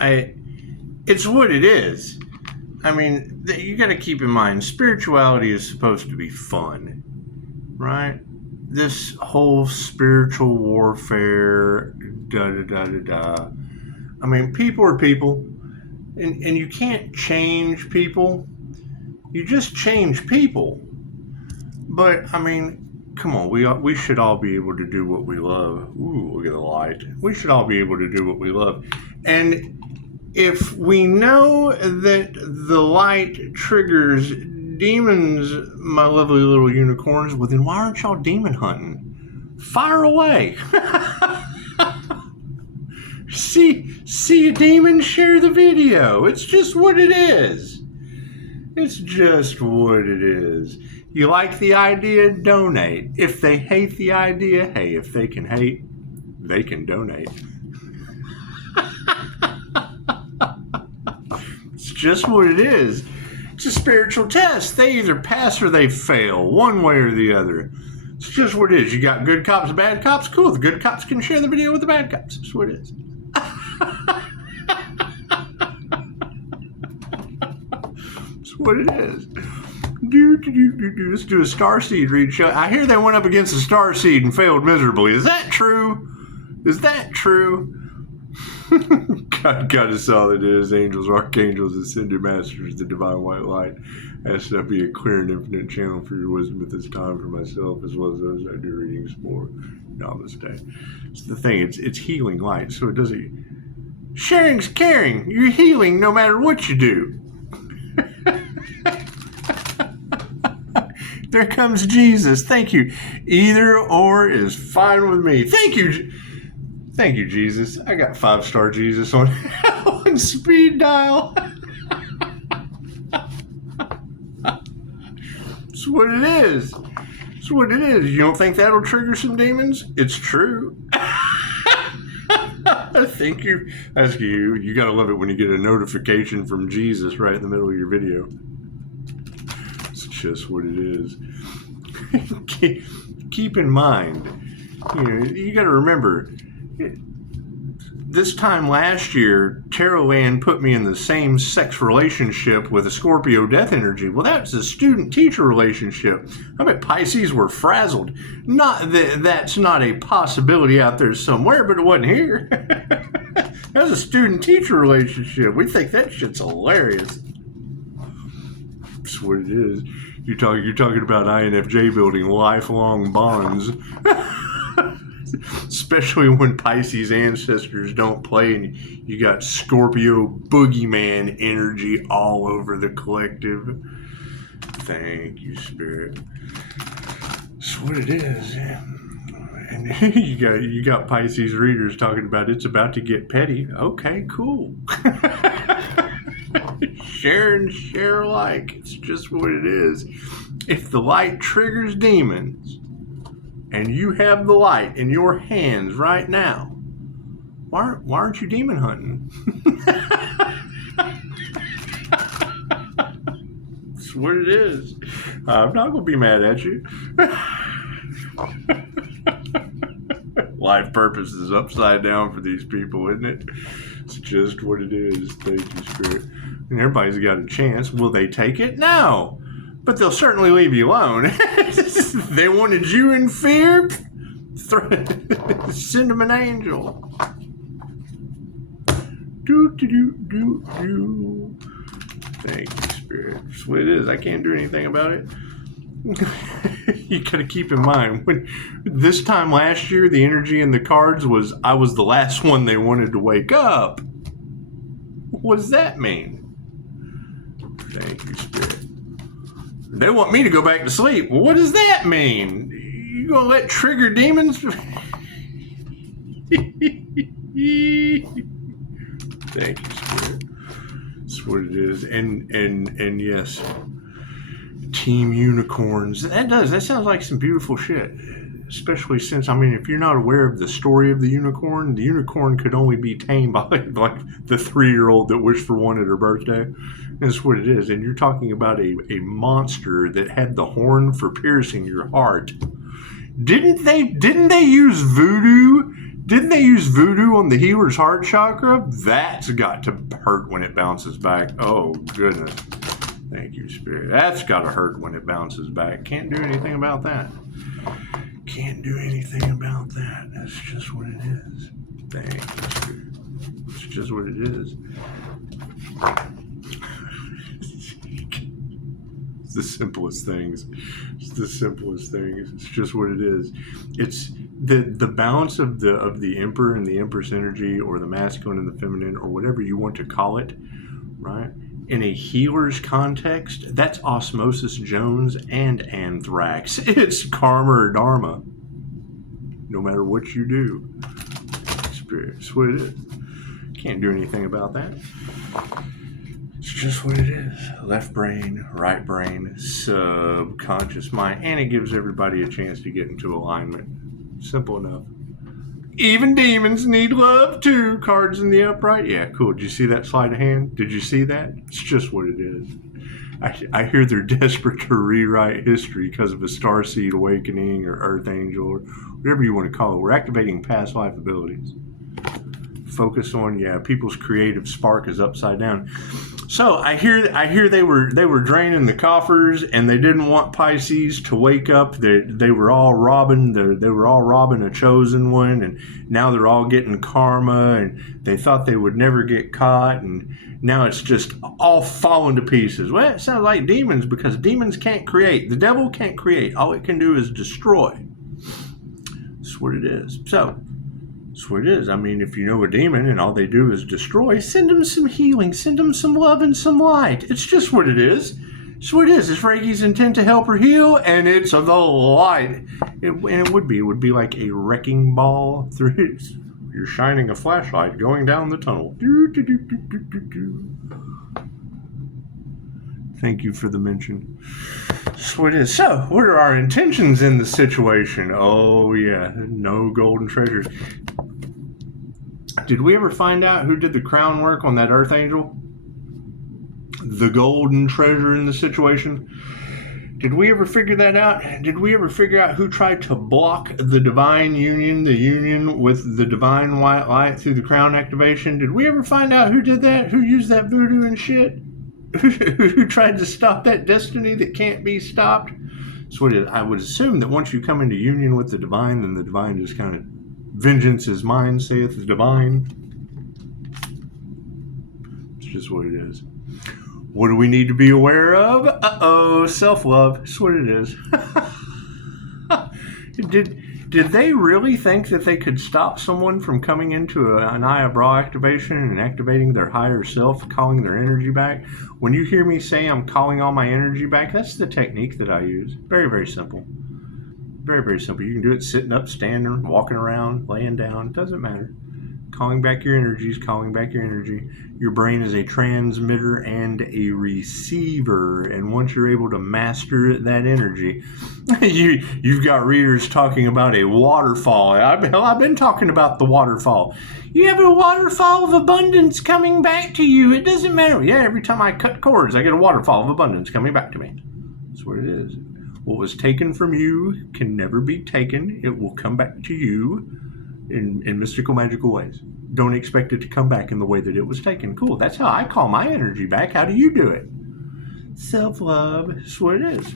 It's what it is. I mean, you got to keep in mind, spirituality is supposed to be fun, right? This whole spiritual warfare, da-da-da-da-da. I mean, people are people, and you can't change people. You just change people. But, I mean, come on, we should all be able to do what we love. Ooh, look at the light. We should all be able to do what we love. And if we know that the light triggers demons, my lovely little unicorns, well then why aren't y'all demon hunting? Fire away. See a demon, share the video. It's just what it is. It's just what it is. You like the idea, donate. If they hate the idea, hey, if they can hate, they can donate. It's just what it is. It's a spiritual test. They either pass or they fail, one way or the other. It's just what it is. You got good cops, bad cops, cool. The good cops can share the video with the bad cops. That's what it is. That's what it is. Let's do a starseed read show. I hear they went up against a starseed and failed miserably. Is that true? Is that true? God is all it is. Angels, archangels, ascended masters, the divine white light. Ask that be a clear and infinite channel for your wisdom at this time for myself as well as those I do readings for. Namaste. It's the thing. It's healing light. So it doesn't. Sharing's caring. You're healing no matter what you do. There comes Jesus. Thank you. Either or is fine with me. Thank you. Thank you, Jesus. I got 5-star Jesus on speed dial. It's what it is. It's what it is. You don't think that'll trigger some demons? It's true. Thank you. Ask you. You gotta love it when you get a notification from Jesus right in the middle of your video. It's just what it is. Keep in mind, you gotta remember, this time last year, Tarotland put me in the same sex relationship with a Scorpio death energy. Well, that's a student-teacher relationship. I bet Pisces were frazzled. Not that that's not a possibility out there somewhere, but it wasn't here. That was a student-teacher relationship. We think that shit's hilarious. That's what it is. You're talking about INFJ building lifelong bonds. Especially when Pisces ancestors don't play and you got Scorpio boogeyman energy all over the collective. Thank you, Spirit. That's what it is. And you got Pisces readers talking about it's about to get petty. Okay, cool. Share and share alike. It's just what it is. If the light triggers demons, and you have the light in your hands right now, why aren't you demon hunting? That's what it is. I'm not going to be mad at you. Life purpose is upside down for these people, isn't it? It's just what it is. Thank you, Spirit. And everybody's got a chance. Will they take it? No. But they'll certainly leave you alone. They wanted you in fear? Send them an angel. Thank you, Spirit. That's what it is. I can't do anything about it. You gotta keep in mind, when this time last year, the energy in the cards was I was the last one they wanted to wake up. What does that mean? Thank you, Spirit. They want me to go back to sleep. Well, what does that mean? You gonna let trigger demons? Thank you, Spirit. That's what it is. And yes, Team Unicorns. That sounds like some beautiful shit. Especially since, I mean, if you're not aware of the story of the unicorn could only be tamed by like the 3-year-old that wished for one at her birthday. That's what it is. And you're talking about a monster that had the horn for piercing your heart. Didn't they use voodoo Didn't they use voodoo on the healer's heart chakra? That's got to hurt when it bounces back. Oh, goodness. Thank you, Spirit. That's got to hurt when it bounces back. Can't do anything about that. Can't do anything about that. That's just what it is. Thank you, Spirit. It's just what it is. It's the simplest things. It's the simplest things. It's just what it is. It's the balance of the Emperor and the Empress energy, or the masculine and the feminine, or whatever you want to call it, right? In a healer's context, that's Osmosis Jones and Anthrax. It's karma or dharma. No matter what you do. Spirit, it's what it is. Can't do anything about that. It's just what it is. Left brain, right brain, subconscious mind. And it gives everybody a chance to get into alignment. Simple enough. Even demons need love too. Cards in the upright. Yeah, cool. Did you see that sleight of hand? Did you see that? It's just what it is. I hear they're desperate to rewrite history because of a starseed awakening or earth angel or whatever you want to call it. We're activating past life abilities. Focus on, people's creative spark is upside down. So I hear they were draining the coffers, and they didn't want Pisces to wake up. They were all robbing a chosen one, and now they're all getting karma, and they thought they would never get caught, and now it's just all falling to pieces. Well, it sounds like demons, because demons can't create. The devil can't create. All it can do is destroy. That's what it is. So that's what it is. I mean, if you know a demon and all they do is destroy, send them some healing, send them some love and some light. It's just what it is. It's what it is. It's Reiki's intent to help or heal, and it's of the light. It would be like a wrecking ball through it. You're shining a flashlight going down the tunnel. Thank you for the mention. That's what it is. So, what are our intentions in the situation? Oh, yeah. No golden treasures. Did we ever find out who did the crown work on that Earth Angel? The golden treasure in the situation? Did we ever figure that out? Did we ever figure out who tried to block the divine union, the union with the divine white light through the crown activation? Did we ever find out who did that? Who used that voodoo and shit? Who tried to stop that destiny that can't be stopped? So I would assume that once you come into union with the divine, then the divine just kind of, vengeance is mine, saith the divine. It's just what it is. What do we need to be aware of? Uh-oh, self-love. That's what it is. Did they really think that they could stop someone from coming into an Aya Bra activation and activating their higher self, calling their energy back? When you hear me say I'm calling all my energy back, that's the technique that I use. Very, very simple. Very, very simple. You can do it sitting up, standing, walking around, laying down. It doesn't matter. Calling back your energies, calling back your energy. Your brain is a transmitter and a receiver. And once you're able to master that energy, you've got readers talking about a waterfall. I've been talking about the waterfall. You have a waterfall of abundance coming back to you. It doesn't matter. Yeah, every time I cut cords, I get a waterfall of abundance coming back to me. That's what it is. What was taken from you can never be taken. It will come back to you in mystical, magical ways. Don't expect it to come back in the way that it was taken. Cool. That's how I call my energy back. How do you do it? Self-love. That's what it is.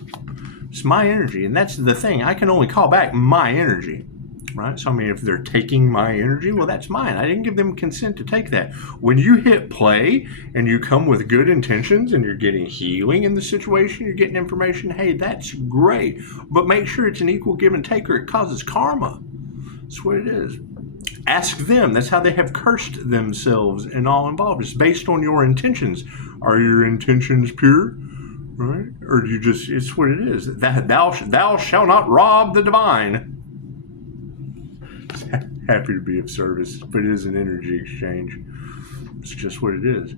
It's my energy. And that's the thing. I can only call back my energy. Right? So, I mean, if they're taking my energy, well, that's mine. I didn't give them consent to take that. When you hit play and you come with good intentions and you're getting healing in the situation, you're getting information, hey, that's great. But make sure it's an equal give and take or it causes karma. That's what it is. Ask them. That's how they have cursed themselves and all involved. It's based on your intentions. Are your intentions pure? Right? Or do you just, it's what it is. That thou shalt not rob the divine. Happy to be of service, but it is an energy exchange. It's just what it is.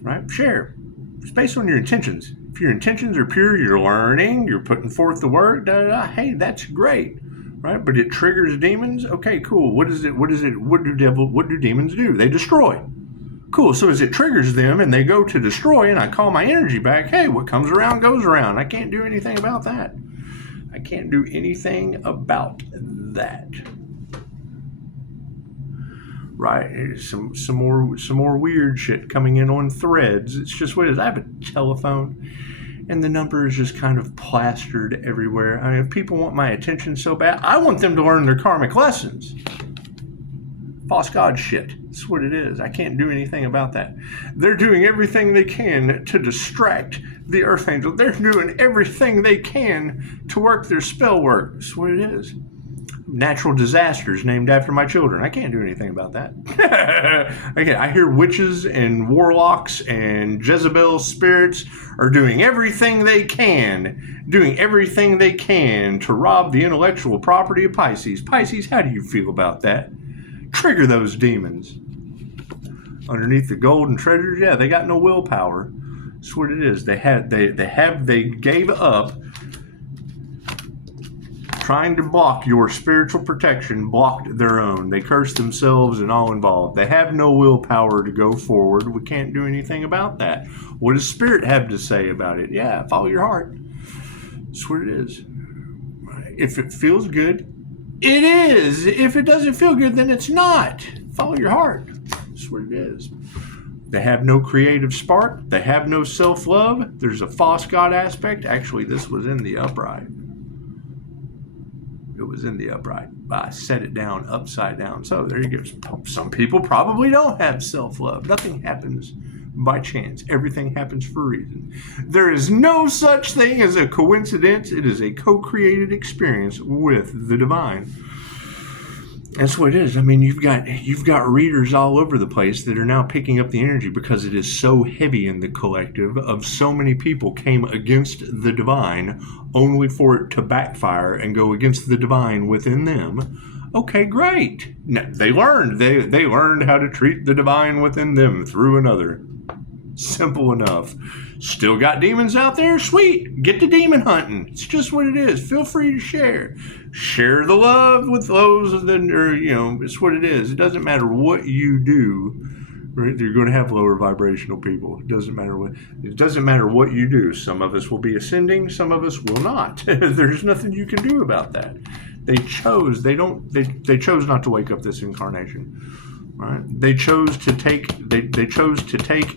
Right? Share. It's based on your intentions. If your intentions are pure, you're learning, you're putting forth the work, hey, that's great. Right? But it triggers demons. Okay, cool. What is it? What do demons do? They destroy. Cool. So as it triggers them and they go to destroy and I call my energy back, hey, what comes around goes around. I can't do anything about that. I can't do anything about that. right? Some more weird shit coming in on threads. It's just what it is. I have a telephone, and the number is just kind of plastered everywhere. I mean, if people want my attention so bad, I want them to learn their karmic lessons. False god shit. That's what it is. I can't do anything about that. They're doing everything they can to distract the Earth Angel. They're doing everything they can to work their spell work. That's what it is. Natural disasters named after my children. I can't do anything about that. Again, I hear witches and warlocks and Jezebel spirits are doing everything they can to rob the intellectual property of Pisces. Pisces, how do you feel about that? Trigger those demons. Underneath the golden treasures, yeah, they got no willpower. That's what it is. They gave up trying to block your spiritual protection, blocked their own. They cursed themselves and all involved. They have no willpower to go forward. We can't do anything about that. What does Spirit have to say about it? Yeah, follow your heart. That's what it is. If it feels good, it is. If it doesn't feel good, then it's not. Follow your heart. That's what it is. They have no creative spark. They have no self-love. There's a false god aspect. Actually, this was in the upright. It was in the upright. I set it down upside down. So there you go. Some people probably don't have self-love. Nothing happens by chance. Everything happens for a reason. There is no such thing as a coincidence. It is a co-created experience with the divine. That's what it is. I mean, you've got readers all over the place that are now picking up the energy because it is so heavy in the collective of so many people came against the divine only for it to backfire and go against the divine within them. Okay, great. Now, they learned how to treat the divine within them through another. Simple enough. Still got demons out there? Sweet. Get to demon hunting. It's just what it is. Feel free to share. Share the love with those that are, it's what it is. It doesn't matter what you do. Right? You're going to have lower vibrational people. It doesn't matter what you do. Some of us will be ascending, some of us will not. There's nothing you can do about that. They chose not to wake up this incarnation. Right? They chose to take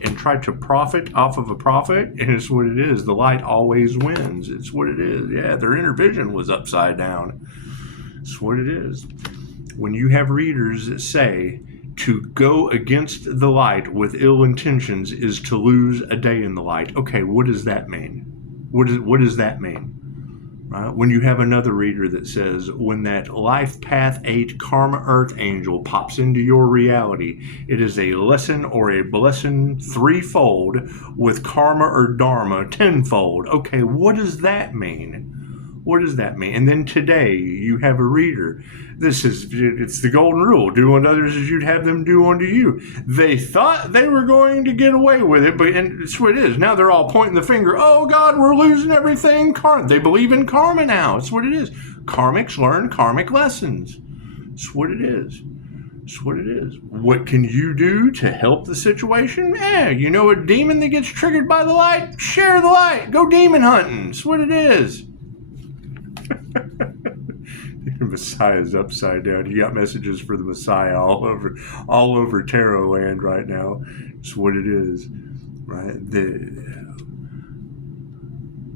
and try to profit off of a prophet, and it's what it is. The light always wins. It's what it is. Yeah, their inner vision was upside down. It's what it is. When you have readers that say to go against the light with ill intentions is to lose a day in the light. Okay, what does that mean? What does that mean? Right? When you have another reader that says, when that Life Path 8 Karma Earth Angel pops into your reality, it is a lesson or a blessing threefold with karma or dharma tenfold. Okay, what does that mean? What does that mean? And then today you have a reader. It's the golden rule. Do unto others as you'd have them do unto you. They thought they were going to get away with it, and it's what it is. Now they're all pointing the finger. Oh God, we're losing everything. They believe in karma now. It's what it is. Karmics learn karmic lessons. It's what it is. It's what it is. What can you do to help the situation? You know a demon that gets triggered by the light? Share the light. Go demon hunting. It's what it is. Messiah's upside down. You got messages for the Messiah all over tarot land right now. It's what it is, right? The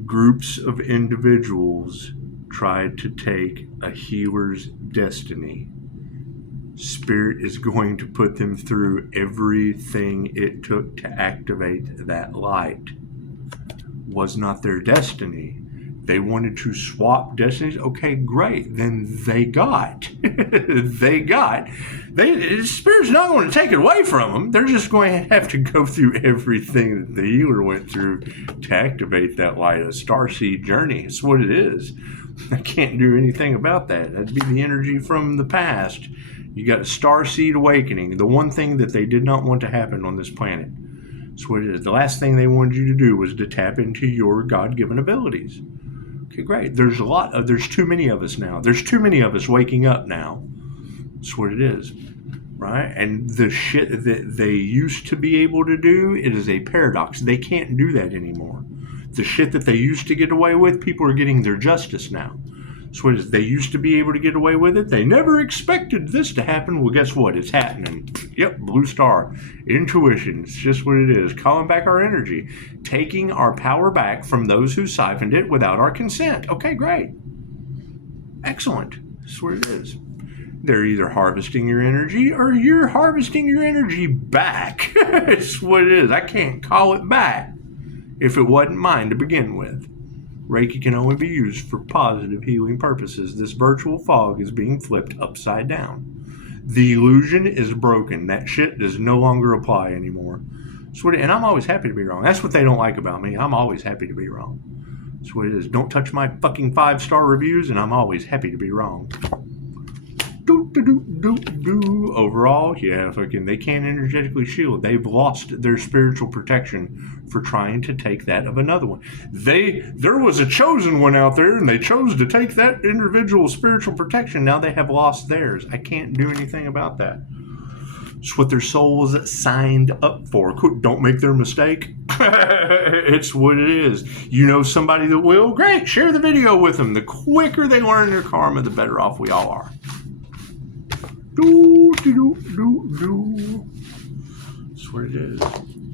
groups of individuals tried to take a healer's destiny. Spirit is going to put them through everything it took to activate that light. Was not their destiny. They wanted to swap destinies. Okay, great. Then Spirit's not going to take it away from them. They're just going to have to go through everything that the healer went through to activate that light. A starseed journey. It's what it is. I can't do anything about that. That'd be the energy from the past. You got a starseed awakening. The one thing that they did not want to happen on this planet. It's what it is. The last thing they wanted you to do was to tap into your God-given abilities. Okay, great. There's too many of us now. There's too many of us waking up now. That's what it is, right? And the shit that they used to be able to do, it is a paradox. They can't do that anymore. The shit that they used to get away with, people are getting their justice now. So what is, they used to be able to get away with it. They never expected this to happen. Well, guess what? It's happening. Yep, blue star. Intuition. It's just what it is. Calling back our energy. Taking our power back from those who siphoned it without our consent. Okay, great. Excellent. That's what it is. They're either harvesting your energy or you're harvesting your energy back. It's what it is. I can't call it back if it wasn't mine to begin with. Reiki can only be used for positive healing purposes. This virtual fog is being flipped upside down. The illusion is broken. That shit does no longer apply anymore. And I'm always happy to be wrong. That's what they don't like about me. I'm always happy to be wrong. That's what it is. Don't touch my fucking 5-star reviews, and I'm always happy to be wrong. Overall, yeah, fucking, they can't energetically shield. They've lost their spiritual protection for trying to take that of another one. There was a chosen one out there, and they chose to take that individual spiritual protection. Now they have lost theirs. I can't do anything about that. It's what their souls signed up for. Don't make their mistake. It's what it is. You know somebody that will? Great, share the video with them. The quicker they learn their karma, the better off we all are. That's what it is.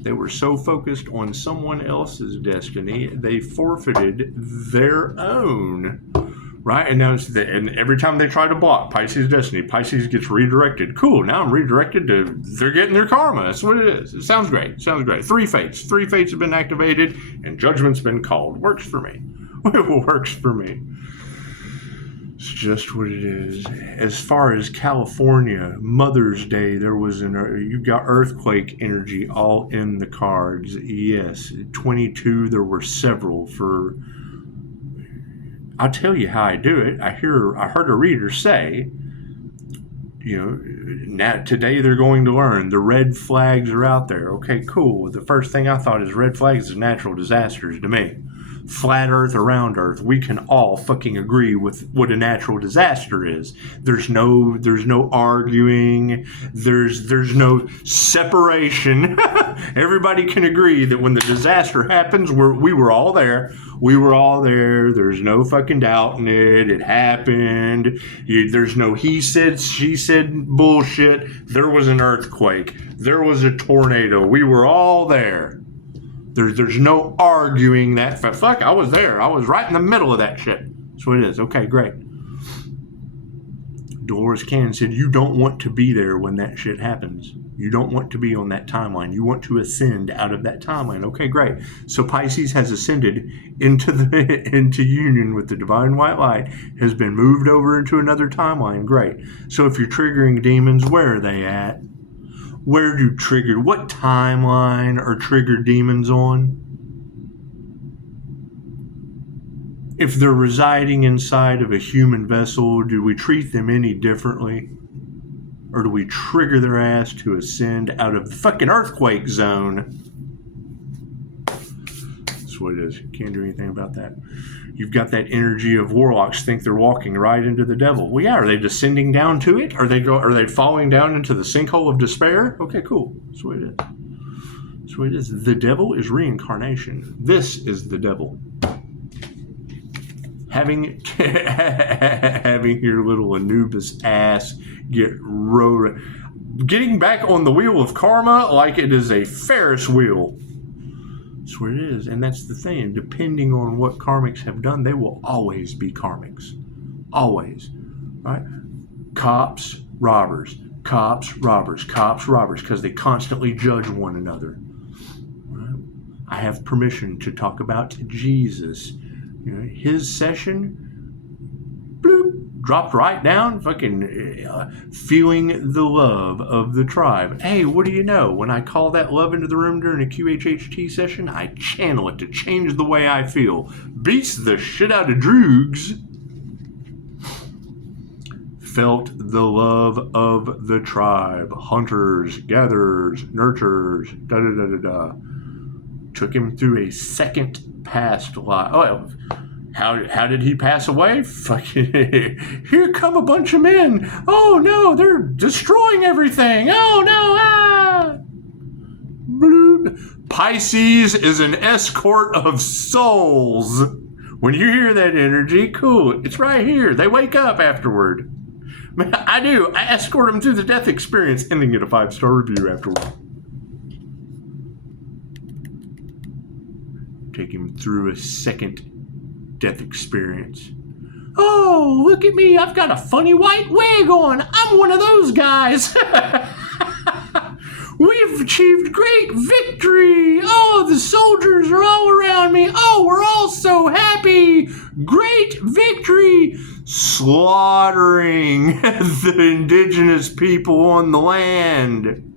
They were so focused on someone else's destiny, they forfeited their own. Right? And now and every time they try to block Pisces' destiny, Pisces gets redirected. Cool, now I'm redirected to, they're getting their karma. That's what it is. It sounds great. Sounds great. 3 fates. 3 fates have been activated, and judgment's been called. Works for me. Works for me. It's just what it is. As far as California, Mother's Day, there was you got earthquake energy all in the cards. Yes, 22, there were several for... I'll tell you how I do it. I heard a reader say, now today they're going to learn the red flags are out there. Okay, cool. The first thing I thought is red flags is natural disasters to me. Flat Earth or round Earth, we can all fucking agree with what a natural disaster is. There's no arguing. There's no separation. Everybody can agree that when the disaster happens, we were all there. We were all there. There's no fucking doubting it. It happened. There's no he said, she said bullshit. There was an earthquake. There was a tornado. We were all there. There's no arguing that. Fuck, I was there. I was right in the middle of that shit. That's what it is. Okay, great. Dolores Cannon said, you don't want to be there when that shit happens. You don't want to be on that timeline. You want to ascend out of that timeline. Okay, great. So Pisces has ascended into union with the divine white light, has been moved over into another timeline. Great. So if you're triggering demons, where are they at? Where do trigger, what timeline are triggered demons on? If they're residing inside of a human vessel, do we treat them any differently? Or do we trigger their ass to ascend out of the fucking earthquake zone? That's what it is. Can't do anything about that. You've got that energy of warlocks think they're walking right into the devil. Well, yeah, are they descending down to it? Are they falling down into the sinkhole of despair? Okay, cool. That's what it is. That's what it is. The devil is reincarnation. This is the devil. Having your little Anubis ass getting back on the wheel of karma like it is a Ferris wheel. That's what it is. And that's the thing. Depending on what karmics have done, they will always be karmics. Always. Right? Cops, robbers. Cops, robbers. Cops, robbers. Because they constantly judge one another. Right? I have permission to talk about Jesus. His session, bloop, dropped right down, fucking feeling the love of the tribe. Hey, what do you know? When I call that love into the room during a QHHT session, I channel it to change the way I feel. Beats the shit out of droogs. Felt the love of the tribe. Hunters, gatherers, nurturers, da-da-da-da-da. Took him through a second past life. Oh, how did he pass away? Fucking, here come a bunch of men. Oh no, they're destroying everything. Oh no, ah. Bloop. Pisces is an escort of souls. When you hear that energy, cool, it's right here. They wake up afterward. I do. I escort them through the death experience and then get a 5-star review afterward. Take him through a second death experience. Oh, look at me. I've got a funny white wig on. I'm one of those guys. We've achieved great victory. Oh, the soldiers are all around me. Oh, we're all so happy. Great victory. Slaughtering the indigenous people on the land.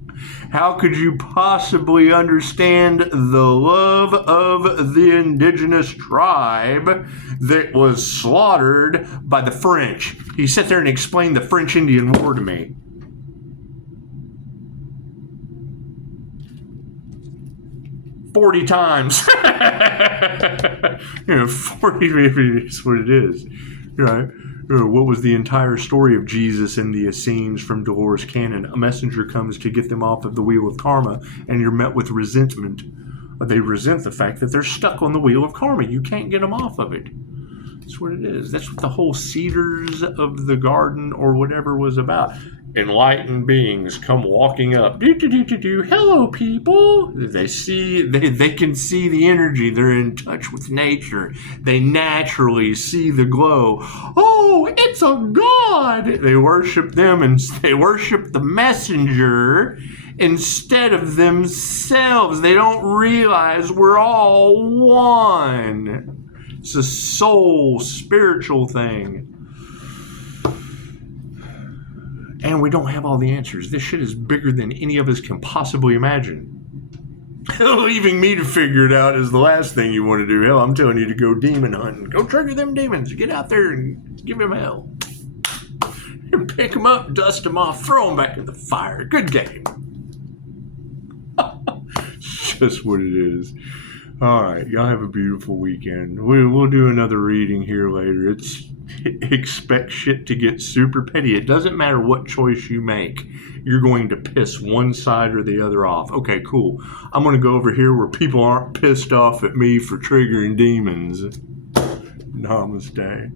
How could you possibly understand the love of the indigenous tribe that was slaughtered by the French? He sat there and explained the French-Indian War to me. "40 times." 40 is what it is. Right? What was the entire story of Jesus and the Essenes from Dolores Cannon? A messenger comes to get them off of the wheel of karma, and you're met with resentment. They resent the fact that they're stuck on the wheel of karma. You can't get them off of it. That's what it is. That's what the whole Cedars of the Garden or whatever was about. Enlightened beings come walking up. Hello, people. They can see the energy. They're in touch with nature. They naturally see the glow. Oh, it's a god. They worship them and they worship the messenger instead of themselves. They don't realize we're all one. It's a soul, spiritual thing. And we don't have all the answers. This shit is bigger than any of us can possibly imagine. Leaving me to figure it out is the last thing you want to do. Hell, I'm telling you to go demon hunting. Go trigger them demons. Get out there and give them hell. And pick them up, dust them off, throw them back in the fire. Good game. It's just what it is. All right, y'all have a beautiful weekend. We'll do another reading here later. Expect shit to get super petty. It doesn't matter what choice you make. You're going to piss one side or the other off. Okay, cool. I'm going to go over here where people aren't pissed off at me for triggering demons. Namaste.